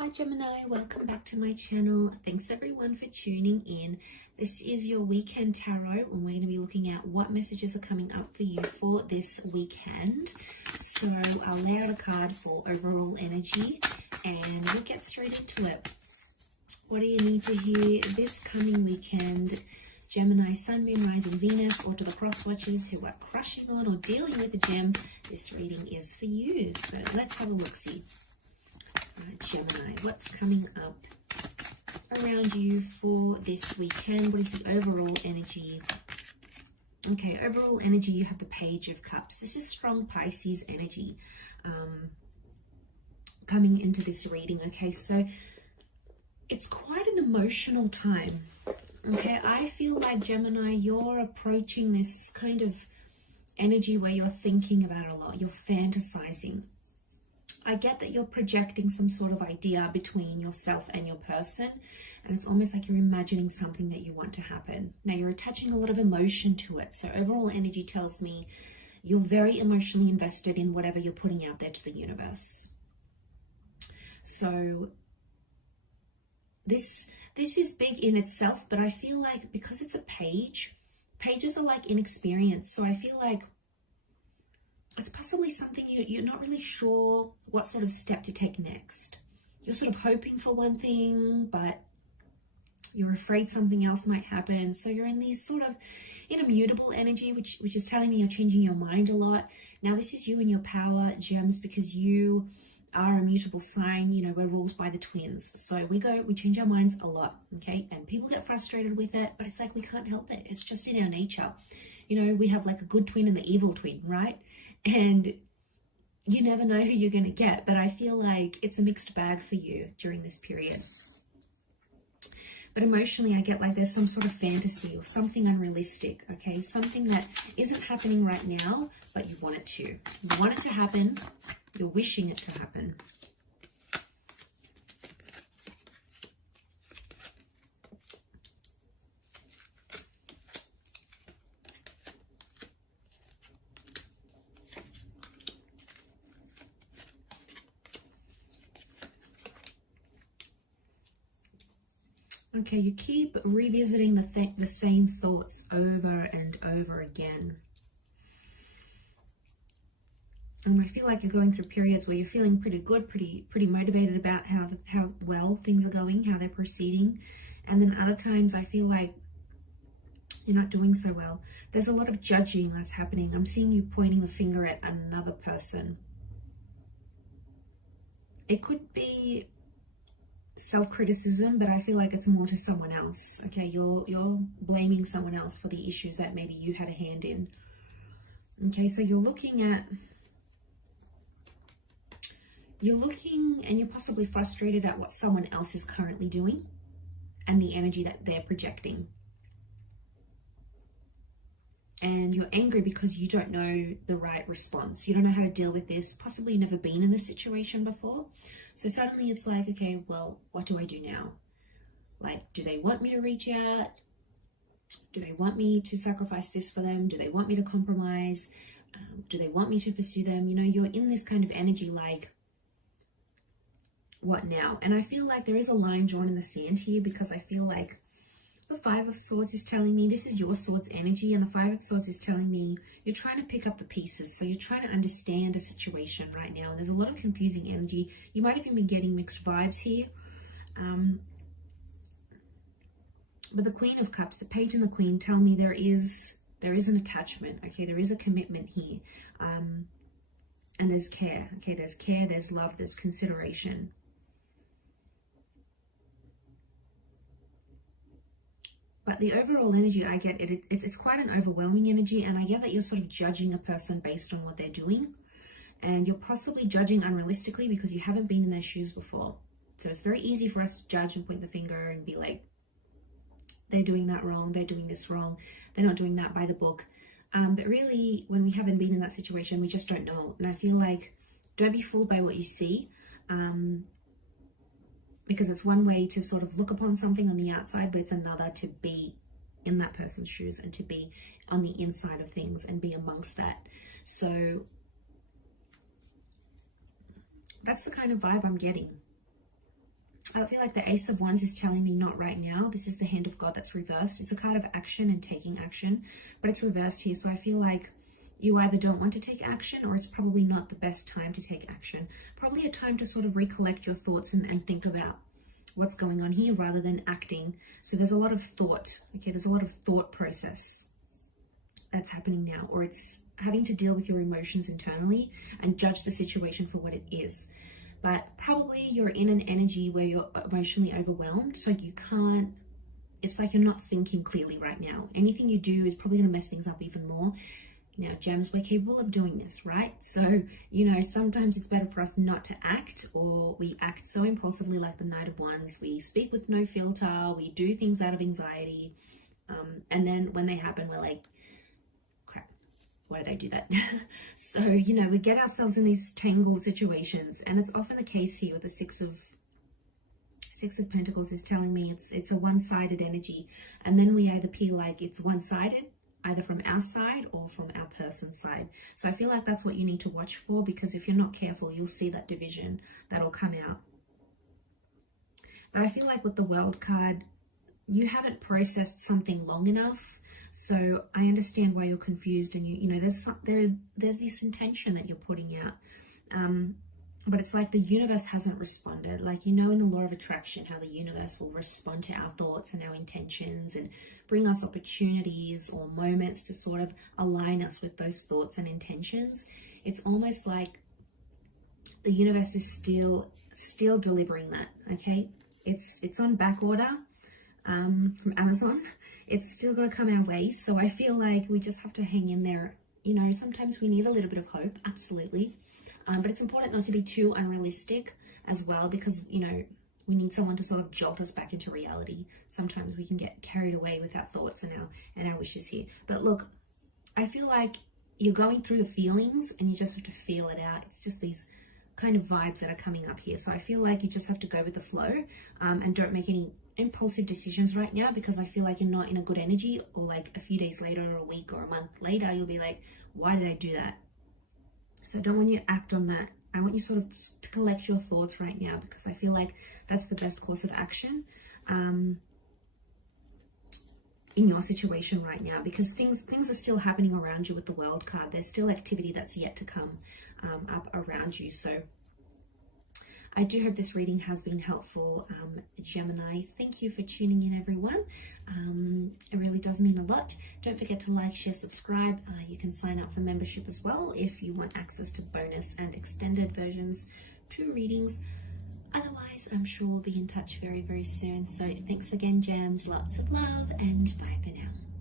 Hi Gemini, welcome back to my channel. Thanks everyone for tuning in. This is your weekend tarot and we're going to be looking at what messages are coming up for you for this weekend. So I'll lay out a card for overall energy and we'll get straight into it. What do you need to hear this coming weekend? Gemini, Sun, Moon, Rising, Venus, or to the cross watchers who are crushing on or dealing with the gem, this reading is for you. So let's have a look-see. Gemini, what's coming up around you for this weekend? What is the overall energy? Okay, overall energy, you have the Page of Cups. This is strong Pisces energy coming into this reading. Okay, so it's quite an emotional time. Okay, I feel like Gemini, you're approaching this kind of energy where you're thinking about it a lot, you're fantasizing. I get that you're projecting some sort of idea between yourself and your person, and it's almost like you're imagining something that you want to happen. Now, you're attaching a lot of emotion to it. So overall energy tells me you're very emotionally invested in whatever you're putting out there to the universe. So this is big in itself, but I feel like because it's a page, pages are like inexperienced. So I feel like it's possibly something you're not really sure what sort of step to take next. You're sort of hoping for one thing, but you're afraid something else might happen. So you're in these sort of immutable energy, which is telling me you're changing your mind a lot. Now, this is you and your power, gems, because you are a mutable sign. You know, we're ruled by the twins. So we change our minds a lot, okay? And people get frustrated with it, but it's like we can't help it. It's just in our nature. You know, we have like a good twin and the evil twin, right? And you never know who you're going to get, but I feel like it's a mixed bag for you during this period. But emotionally, I get like there's some sort of fantasy or something unrealistic, okay? Something that isn't happening right now, but you want it to. You want it to happen. You're wishing it to happen. Okay, you keep revisiting the same thoughts over and over again. And I feel like you're going through periods where you're feeling pretty good, pretty motivated about how well things are going, how they're proceeding. And then other times I feel like you're not doing so well. There's a lot of judging that's happening. I'm seeing you pointing the finger at another person. It could be self-criticism, but I feel like it's more to someone else. Okay, you're blaming someone else for the issues that maybe you had a hand in. Okay, so you're looking and you're possibly frustrated at what someone else is currently doing and the energy that they're projecting. And you're angry because you don't know the right response. You don't know how to deal with this. Possibly you've never been in this situation before. So suddenly it's like, okay, well, what do I do now? Like, do they want me to reach out? Do they want me to sacrifice this for them? Do they want me to compromise? Do they want me to pursue them? You know, you're in this kind of energy like, what now? And I feel like there is a line drawn in the sand here because I feel like the Five of Swords is telling me this is your Swords energy, and the Five of Swords is telling me you're trying to pick up the pieces. So you're trying to understand a situation right now, and there's a lot of confusing energy. You might even be getting mixed vibes here. But the Queen of Cups, the Page and the Queen tell me there is an attachment, okay? There is a commitment here. And there's care, okay? There's care, there's love, there's consideration. But the overall energy I get, it's quite an overwhelming energy, and I get that you're sort of judging a person based on what they're doing, and you're possibly judging unrealistically because you haven't been in their shoes before. So it's very easy for us to judge and point the finger and be like, they're doing that wrong, they're doing this wrong, they're not doing that by the book. But really, when we haven't been in that situation, we just don't know. And I feel like, don't be fooled by what you see. Because it's one way to sort of look upon something on the outside, but it's another to be in that person's shoes and to be on the inside of things and be amongst that. So that's the kind of vibe I'm getting. I feel like the Ace of Wands is telling me not right now. This is the Hand of God that's reversed. It's a card of action and taking action, but it's reversed here. So I feel like you either don't want to take action, or it's probably not the best time to take action. Probably a time to sort of recollect your thoughts and think about what's going on here rather than acting. So there's a lot of thought, okay? There's a lot of thought process that's happening now, or it's having to deal with your emotions internally and judge the situation for what it is. But probably you're in an energy where you're emotionally overwhelmed, so you can't, it's like you're not thinking clearly right now. Anything you do is probably going to mess things up even more. Now, gems, we're capable of doing this, right? So, you know, sometimes it's better for us not to act, or we act so impulsively like the Knight of Wands. We speak with no filter, we do things out of anxiety, and then when they happen, we're like, why did I do that? So, you know, we get ourselves in these tangled situations, and it's often the case here with the Six of Pentacles is telling me it's a one-sided energy, and then we either feel like it's one-sided, either from our side or from our person's side. So I feel like that's what you need to watch for, because if you're not careful, you'll see that division that'll come out. But I feel like with the World card, you haven't processed something long enough. So I understand why you're confused, and you know there's this intention that you're putting out, but it's like the universe hasn't responded. Like, you know, in the law of attraction, how the universe will respond to our thoughts and our intentions and bring us opportunities or moments to sort of align us with those thoughts and intentions. It's almost like the universe is still delivering that. Okay, it's on back order. From Amazon. It's still going to come our way, so I feel like we just have to hang in there. You know, sometimes we need a little bit of hope, absolutely, but it's important not to be too unrealistic as well, because, you know, we need someone to sort of jolt us back into reality. Sometimes we can get carried away with our thoughts and our wishes here. But look, I feel like you're going through the feelings and you just have to feel it out. It's just these kind of vibes that are coming up here. So I feel like you just have to go with the flow, and don't make any impulsive decisions right now, because I feel like you're not in a good energy, or like a few days later or a week or a month later, you'll be like, why did I do that? So I don't want you to act on that. I want you sort of to collect your thoughts right now, because I feel like that's the best course of action in your situation right now, because things are still happening around you with the World card. There's still activity that's yet to come up around you. So I do hope this reading has been helpful, Gemini. Thank you for tuning in, everyone. It really does mean a lot. Don't forget to like, share, subscribe. You can sign up for membership as well if you want access to bonus and extended versions to readings. Otherwise, I'm sure we'll be in touch very, very soon. So thanks again, gems. Lots of love, and bye for now.